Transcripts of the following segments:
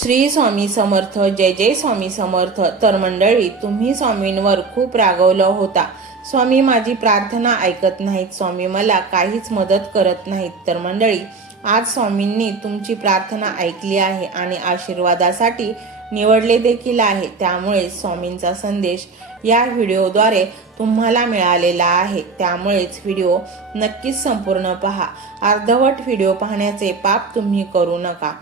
श्री स्वामी समर्थ जय जय स्वामी समर्थ. तर मंडळी तुम्ही स्वामींवर खूप रागवलं होता. स्वामी माझी प्रार्थना ऐकत नाहीत. स्वामी मला काहीच मदत करत नाहीत. तर मंडळी आज स्वामींनी तुमची प्रार्थना ऐकली आहे आणि आशीर्वादासाठी निवडले देखील आहे. त्यामुळे स्वामींचा संदेश या व्हिडिओद्वारे तुम्हाला मिळालेला आहे. त्यामुळेच व्हिडिओ नक्कीच संपूर्ण पहा. अर्धवट व्हिडिओ पाहण्याचे पाप तुम्ही करू नका.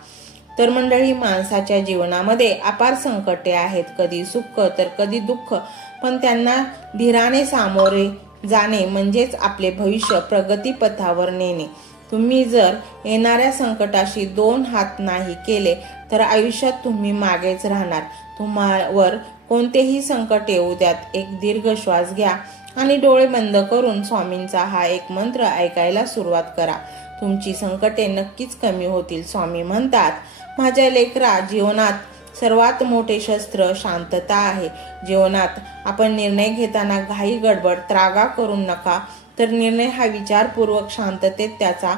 तर मंडळी माणसाच्या जीवनामध्ये अपार संकटे आहेत. कधी सुख तर कधी दुःख. पण त्यांना धीराने सामोरे जाणे म्हणजेच आपले भविष्य प्रगतीपथावर नेणे. तुम्ही जर येणाऱ्या संकटाशी दोन हात नाही केले तर आयुष्यात तुम्ही मागेच राहणार. तुम्हावर कोणतेही संकट येऊ द्यात. एक दीर्घ श्वास घ्या आणि डोळे बंद करून स्वामींचा हा एक मंत्र ऐकायला सुरुवात करा. तुमची संकटे नक्कीच कमी होतील स्वामी म्हणतात. माझ्या लेकरा जीवनात सर्वात मोठे शस्त्र शांतता आहे. जीवनात आपण निर्णय घेताना घाई गडबड त्रागा करू नका. तर निर्णय हा विचारपूर्वक शांततेत त्याचा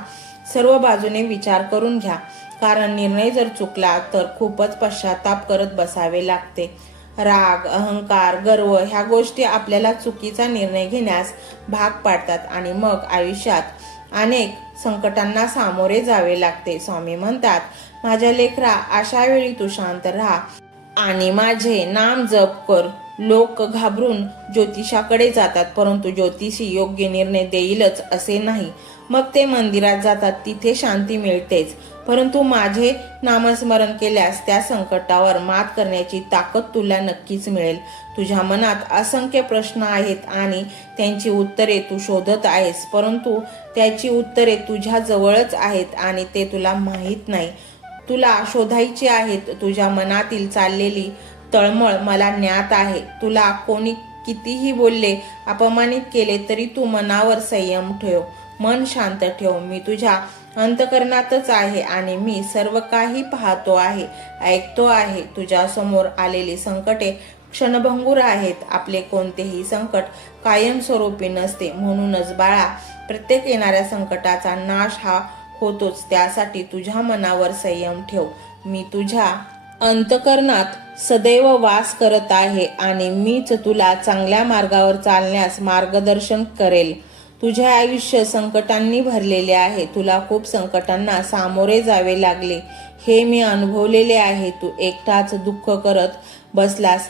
सर्व बाजूने विचार करून घ्या. कारण निर्णय जर चुकला तर खूपच पश्चाताप करत बसावे लागते. राग अहंकार गर्व ह्या गोष्टी आपल्याला चुकीचा निर्णय घेण्यास भाग पाडतात आणि मग आयुष्यात अनेक संकटांना सामोरे जावे लागते. स्वामी म्हणतात माझ्या लेकरा अशा वेळी तू शांत राहा आणि माझे नाम जप कर. लोक घाबरून ज्योतिषाकडे जातात परंतु ज्योतिषी योग्य निर्णय देईलच असे नाही. मग ते मंदिरात जातात तिथे शांती मिळतेच. परंतु माझे नामस्मरण केल्यास त्या संकटावर मात करण्याची ताकद तुला नक्कीच मिळेल. तुझ्या मनात असंख्य प्रश्न आहेत आणि त्यांची उत्तरे तू शोधत आहेस परंतु त्याची उत्तरे तुझ्याजवळच आहेत आणि ते तुला माहीत नाही. तुला शोधायची आहेत तुझ्या मनातील चाललेली तळमळ मला ज्ञात आहे. तुला कोणी कितीही बोलले अपमानित केले तरी तू मनावर संयम ठेव. मन शांत ठेव. मी तुझ्या अंतकरणातच आहे आणि मी सर्व काही पाहतो आहे ऐकतो आहे. तुझ्यासमोर आलेली संकटे क्षणभंगूर आहेत. आपले कोणतेही संकट कायमस्वरूपी नसते. म्हणूनच बाळा प्रत्येक येणाऱ्या संकटाचा नाश हा होतोच. त्यासाठी तुझ्या मनावर संयम ठेव. मी तुझ्या अंतकरणात सदैव वास करत आहे आणि मीच तुला चांगल्या मार्गावर चालण्यास मार्गदर्शन करेल. तुझे आयुष्य संकटांनी भरलेले आहे. तुला खूप संकटांना सामोरे जावे लागले. हे मी अनुभवलेले आहे. तू एकटाच दुःख करत बसलास.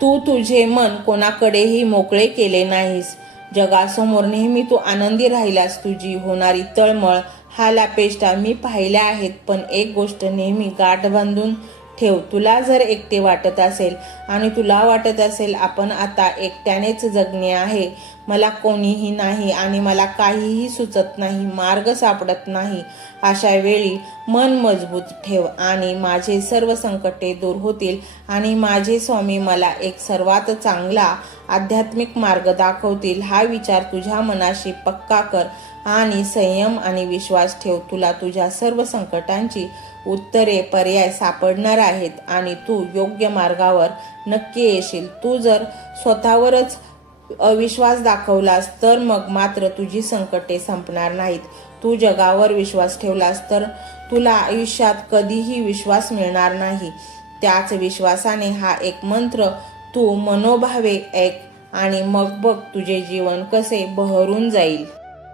तू तुझे मन कोणाकडेही मोकळे केले नाहीस. जगासमोर नेहमी तू आनंदी राहिलास. तुझी होणारी तळमळ हा लापेष्टा मी पाहिल्या आहेत. पण एक गोष्ट नेहमी गाठ बांधून ठेव. तुला जर एकटे वाटत असेल आणि तुला वाटत असेल आपण आता एकट्यानेच जगणे आहे मला कोणीही नाही आणि मला काहीही सुचत नाही मार्ग सापडत नाही अशा वेळी मन मजबूत ठेव आणि माझे सर्व संकटे दूर होतील आणि माझे स्वामी मला एक सर्वात चांगला आध्यात्मिक मार्ग दाखवतील हा विचार तुझ्या मनाशी पक्का कर आणि संयम आणि विश्वास ठेव. तुला तुझ्या सर्व संकटांची उत्तरे पर्याय सापडणार आहेत आणि तू योग्य मार्गावर नक्की येशील. तू जर स्वतःवरच अविश्वास दाखवलास तर मग मात्र तुझी संकटे संपणार नाहीत. तू जगावर विश्वास ठेवलास तर तुला आयुष्यात कधीही विश्वास मिळणार नाही. त्याच विश्वासाने हा एक मंत्र तू मनोभावे ऐक आणि मग बघ तुझे जीवन कसे बहरून जाईल.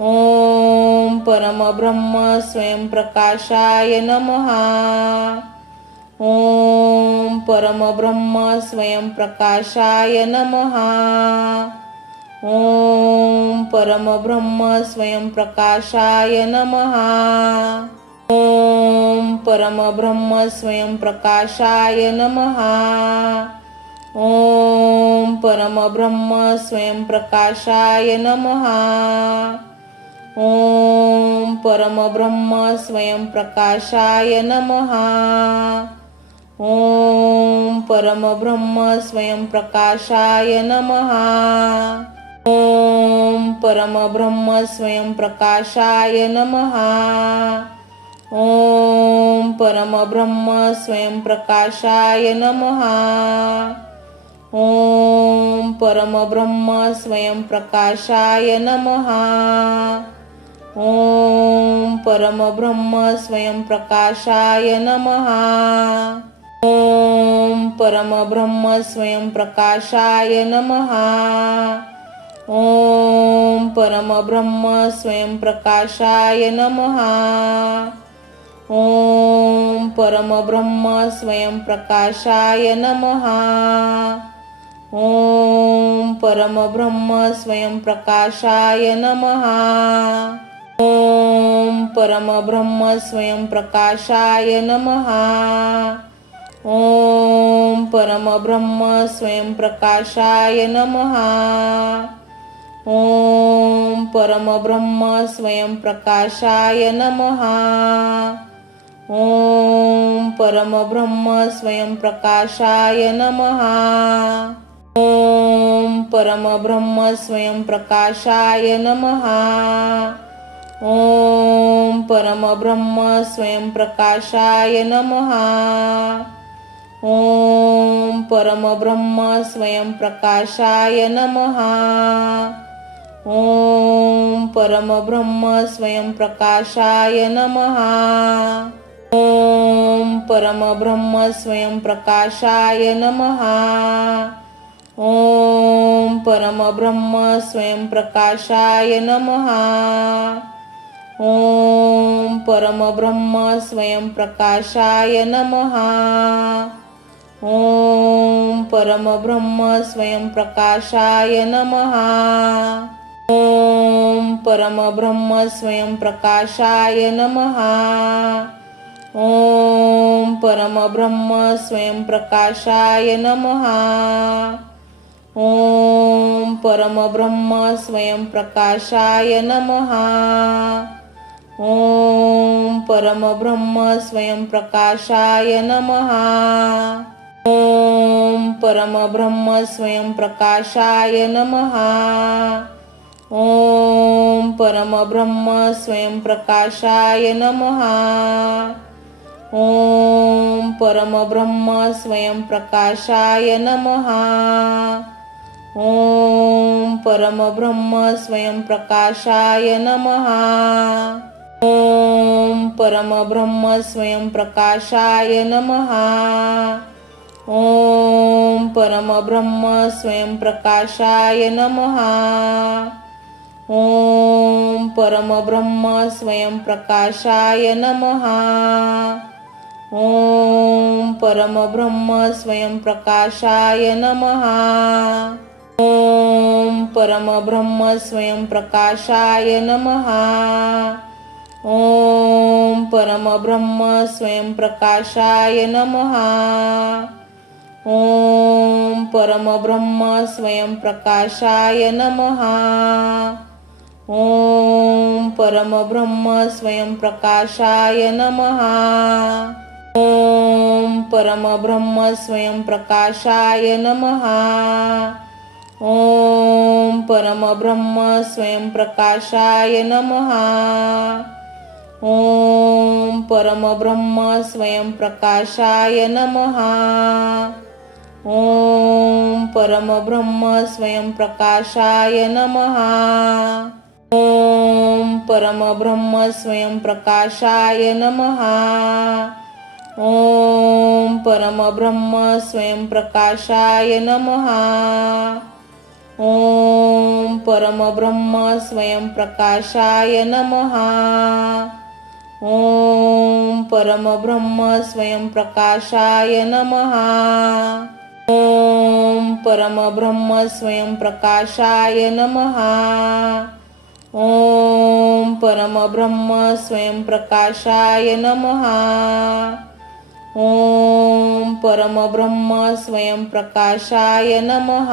ओम परमब्रह्म स्वयंप्रकाशाय नमः। ओम परमब्रह्म स्वयंप्रकाशाय नमः। ओम परमब्रह्म स्वयंप्रकाशाय नमः। ओम परमब्रह्म स्वयंप्रकाशाय नमः। ओम परमब्रह्म स्वयंप्रकाशाय नमः। ॐ परमब्रह्म स्वयंप्रकाशाय नमः। ॐ परमब्रह्म स्वयंप्रकाशाय नमः। ॐ परमब्रह्म स्वयंप्रकाशाय नमः। ॐ परमब्रह्म स्वयंप्रकाशाय नमः। ॐ परमब्रह्म स्वयंप्रकाशाय नमः। ॐ परमब्रह्म स्वयंप्रकाशाय नमः। ॐ परमब्रह्म स्वयंप्रकाशाय नमः। ॐ परमब्रह्म स्वयंप्रकाशाय नमः। ॐ परमब्रह्म स्वयंप्रकाशाय नमः। ॐ परमब्रह्म स्वयंप्रकाशाय नमः। ओम परमब्रह्म स्वयंप्रकाशाय नमहा ओम परमब्रह्म स्वयंप्रकाशाय नमहा ओम परमब्रह्म स्वयंप्रकाशाय नमः। ओम परमब्रह्म स्वयंप्रकाशाय नमः। ओम परमब्रह्म स्वयंप्रकाशाय नमहा ओम परमब्रह्म स्वयंप्रकाशाय नमः। ओम परमब्रह्म स्वयंप्रकाशाय नमः। ओम परमब्रह्म स्वयंप्रकाशाय नमः। ओम परमब्रह्म स्वयंप्रकाशाय नमः। ओम परमब्रह्म स्वयंप्रकाशाय नमः। ॐ परमब्रह्म स्वयंप्रकाशाय नमः। ॐ परमब्रह्म स्वयंप्रकाशाय नमः। ॐ परमब्रह्म स्वयंप्रकाशाय नमः। ॐ परमब्रह्म स्वयंप्रकाशाय नमः। ॐ परमब्रह्म स्वयंप्रकाशाय नमः। ओम परमब्रह्म स्वयंप्रकाशाय नमः। ओम परमब्रह्म स्वयंप्रकाशाय नमः। ओम परमब्रह्म स्वयंप्रकाशाय नमः। ओम परमब्रह्म स्वयंप्रकाशाय नमः। ओम परमब्रह्म स्वयंप्रकाशाय नमः। ओम परमब्रह्म स्वयंप्रकाशाय नमः। ओम परमब्रह्म स्वयंप्रकाशाय नमः। ओम परमब्रह्म स्वयंप्रकाशाय नमः। ओम परमब्रह्म स्वयंप्रकाशाय नमः। ओम परमब्रह्म स्वयंप्रकाशाय नमः। ओम परमब्रह्म स्वयंप्रकाशाय नमः। ओम परमब्रह्म स्वयंप्रकाशाय नमः। ओम परमब्रह्म स्वयंप्रकाशाय नमः। ओम परमब्रह्म स्वयंप्रकाशाय नमः। ओम परमब्रह्म स्वयंप्रकाशाय नमः। ओम परमब्रह्म स्वयंप्रकाशाय नमः। ओम परमब्रह्म स्वयंप्रकाशाय नमहा ओम परमब्रह्म स्वयंप्रकाशाय नमहा ओम परमब्रह्म स्वयंप्रकाशाय नमः। ओम परमब्रह्म स्वयंप्रकाशाय नमः। ॐ परमब्रह्म स्वयंप्रकाशाय नमः। ॐ परमब्रह्म स्वयंप्रकाशाय नमः। ॐ परमब्रह्म स्वयंप्रकाशाय नमः। ॐ परमब्रह्म स्वयंप्रकाशाय नमः।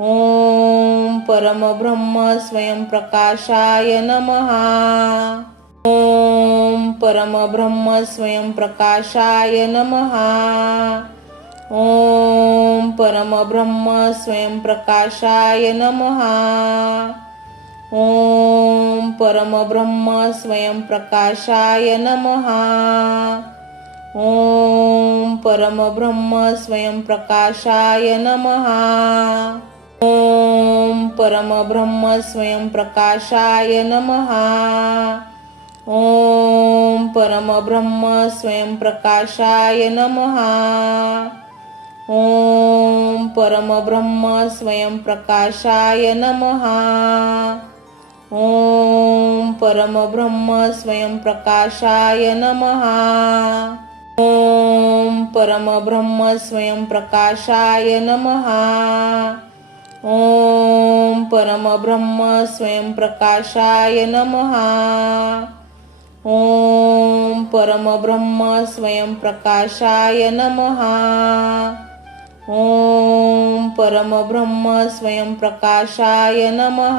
ॐ परमब्रह्म स्वयंप्रकाशाय नमः। ॐ परमब्रह्म स्वयंप्रकाशाय नमः। ॐ परमब्रह्म स्वयंप्रकाशाय नमः। ॐ परमब्रह्म स्वयंप्रकाशाय नमः। ॐ परमब्रह्म स्वयंप्रकाशाय नमः। ॐ परमब्रह्म स्वयंप्रकाशाय नमः। ओम परमब्रह्म स्वयंप्रकाशाय नमहा ओम परमब्रह्म स्वयंप्रकाशाय नमहा ओम परमब्रह्म स्वयंप्रकाशाय नमहा ओम परमब्रह्म स्वयंप्रकाशाय नमहा ओम परमब्रह्म स्वयंप्रकाशाय नमहा ॐ परमब्रह्म स्वयंप्रकाशाय नमः। ॐ परमब्रह्म स्वयंप्रकाशाय नमः।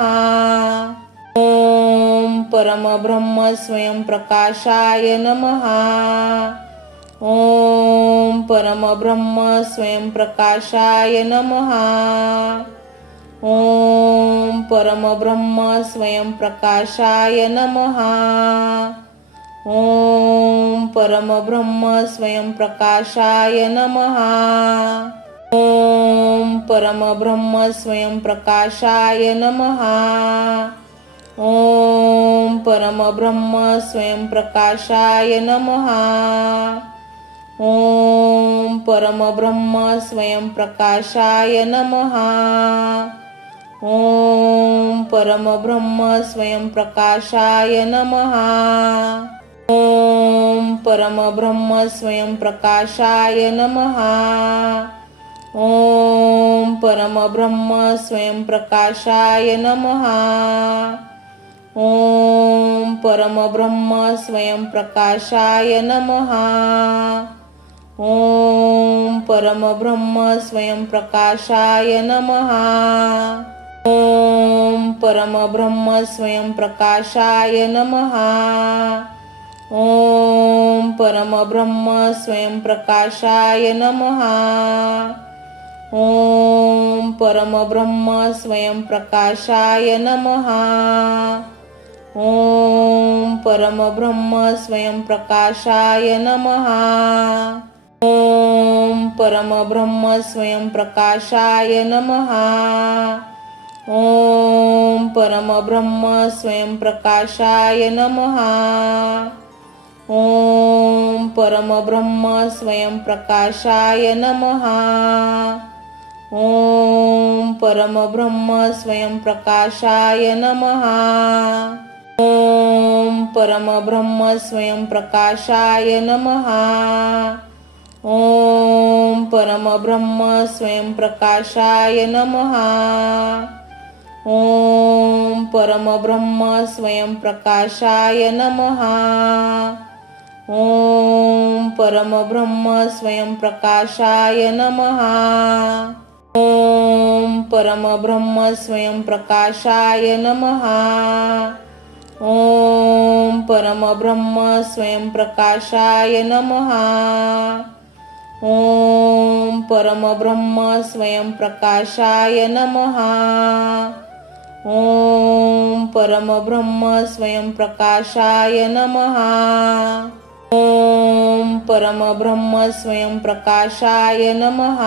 ॐ परमब्रह्म स्वयंप्रकाशाय नमः। ॐ परमब्रह्म स्वयंप्रकाशाय नमः। ॐ परमब्रह्म स्वयंप्रकाशाय नमः। ॐ परमब्रह्म स्वयंप्रकाशाय नमः। ॐ परमब्रह्म स्वयंप्रकाशाय नमः। ॐ परमब्रह्म स्वयंप्रकाशाय नमः। ॐ परमब्रह्म स्वयंप्रकाशाय नमः। ॐ परमब्रह्म स्वयंप्रकाशाय नमः। ॐ परमब्रह्म स्वयंप्रकाशाय नमः। ॐ परमब्रह्म स्वयंप्रकाशाय नमः। ॐ परमब्रह्म स्वयंप्रकाशाय नमः। ॐ परमब्रह्म स्वयंप्रकाशाय नमः। ॐ परमब्रह्म स्वयंप्रकाशाय नमः। ओम परमब्रह्म स्वयंप्रकाशाय नम। ओम परमब्रह्म स्वयंप्रकाशाय नम। ओम स्वयं प्रकाशाय नमः। ओम परमब्रह्म स्वयंप्रकाशाय नम। ओम परमब्रह्म स्वयंप्रकाशाय नमहा ॐ परमब्रह्म स्वयंप्रकाशाय नमः। ॐ परमब्रह्म स्वयंप्रकाशाय नमः। ॐ परमब्रह्म स्वयंप्रकाशाय नमः। ॐ परमब्रह्म स्वयंप्रकाशाय नमः। ॐ परमब्रह्म स्वयंप्रकाशाय नमः। ॐ परमब्रह्म स्वयंप्रकाशाय नमः। ॐ परमब्रह्म स्वयंप्रकाशाय नमः। ॐ परमब्रह्म स्वयंप्रकाशाय नमः। ॐ परमब्रह्म स्वयंप्रकाशाय नमः। ॐ परमब्रह्म स्वयंप्रकाशाय नमः। ॐ परमब्रह्मस्वयंप्रकाशाय नमः।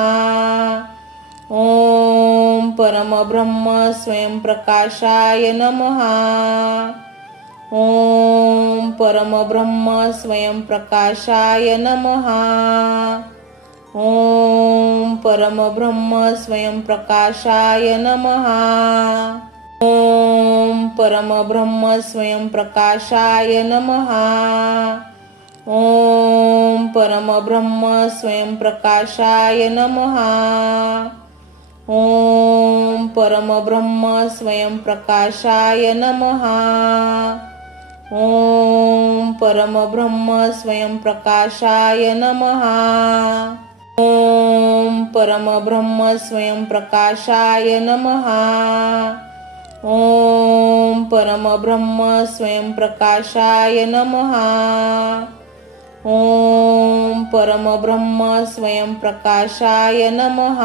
ॐ परमब्रह्मस्वयंप्रकाशाय नमः। ॐ परमब्रह्मस्वयंप्रकाशाय नमः। ॐ परमब्रह्मस्वयंप्रकाशाय नमः। स्वयं परमब्रह्मस्वयंप्रकाशाय नमः। ओम परमब्रह्म स्वयंप्रकाशाय नमहा ओम परमब्रह्म स्वयंप्रकाशाय नमहा ओम परमब्रह्म स्वयंप्रकाशाय नमहा ओम परमब्रह्म स्वयंप्रकाशाय नमहा ओम परमब्रह्म स्वयंप्रकाशाय नमहा ॐ परमब्रह्म स्वयंप्रकाशाय नमः।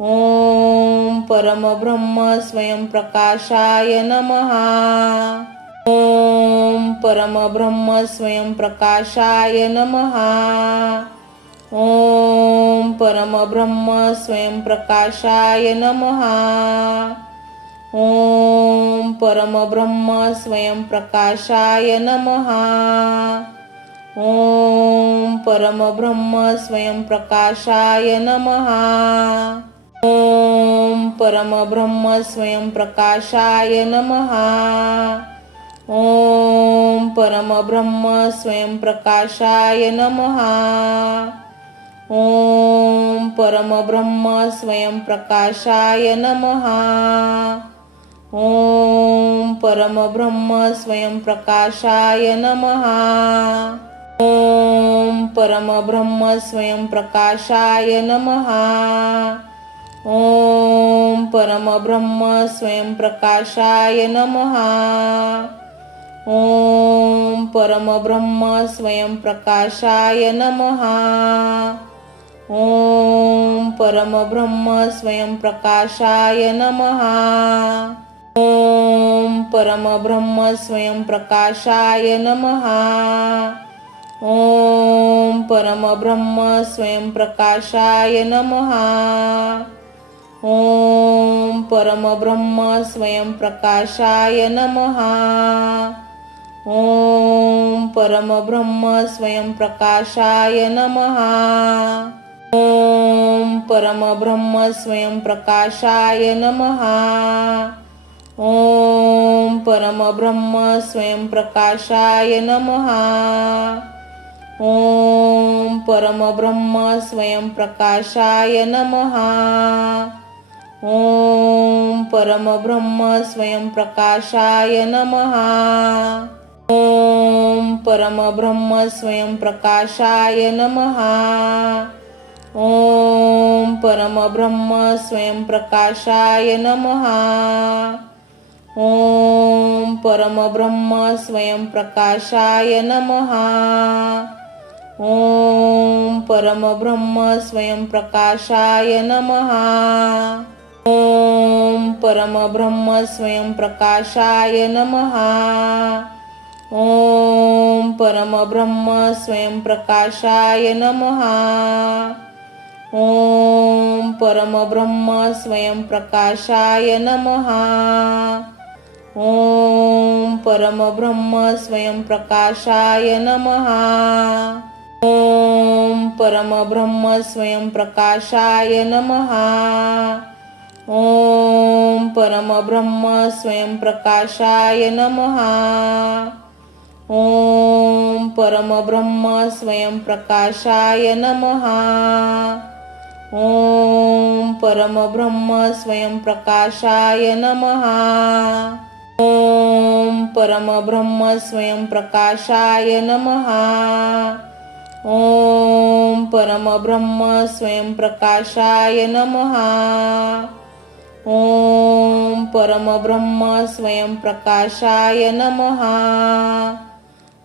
ॐ परमब्रह्म स्वयंप्रकाशाय नमः। ॐ परमब्रह्म स्वयंप्रकाशाय नमः। ॐ परमब्रह्म स्वयंप्रकाशाय नमः। ॐ परमब्रह्म स्वयंप्रकाशाय नमः। ॐ परमब्रह्म स्वयंप्रकाशाय नमः। ॐ परमब्रह्म स्वयंप्रकाशाय नमः। ॐ परमब्रह्म स्वयंप्रकाशाय नमः। ॐ परमब्रह्म स्वयंप्रकाशाय नमः। ॐ परमब्रह्म स्वयंप्रकाशाय नमः। परमब्रह्म स्वयंप्रकाशाय नमः। ॐ परमब्रह्म स्वयंप्रकाशाय नमः। ॐ परमब्रह्म स्वयंप्रकाशाय नमः। ॐ परमब्रह्म स्वयंप्रकाशाय नमः। ॐ परमब्रह्म स्वयंप्रकाशाय नमः। ओम परमब्रह्म स्वयंप्रकाशाय नमहा ओम परमब्रह्म स्वयंप्रकाशाय नमहा ओम परमब्रह्म स्वयंप्रकाशाय नमहा ओम परमब्रह्म स्वयंप्रकाशाय नमहा ओम परमब्रह्म स्वयंप्रकाशाय नमहा ॐ परमब्रह्म स्वयंप्रकाशाय नमः। ॐ परमब्रह्म स्वयंप्रकाशाय नमः। ॐ परमब्रह्म स्वयंप्रकाशाय नमः। ॐ परमब्रह्म स्वयंप्रकाशाय नमः। ॐ परमब्रह्म स्वयंप्रकाशाय नमः। ॐ परमब्रह्म स्वयंप्रकाशाय नमः। ॐ परमब्रह्म स्वयंप्रकाशाय नमः। ॐ परमब्रह्म स्वयंप्रकाशाय नमः। ॐ परमब्रह्म स्वयंप्रकाशाय नमः। ॐ परमब्रह्म स्वयंप्रकाशाय नमः। ओम परमब्रह्म स्वयंप्रकाशाय नमहा ओम परमब्रह्म स्वयंप्रकाशाय नमहा ओम परमब्रह्म स्वयंप्रकाशाय नमहा ओम परमब्रह्म स्वयंप्रकाशाय नमहा ओम परमब्रह्म स्वयंप्रकाशाय नमहा ओम परमब्रह्म स्वयंप्रकाशाय नमहा ओम परमब्रह्म स्वयंप्रकाशाय नमहा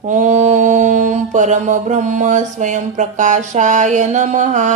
ओम परमब्रह्म स्वयंप्रकाशाय नमहा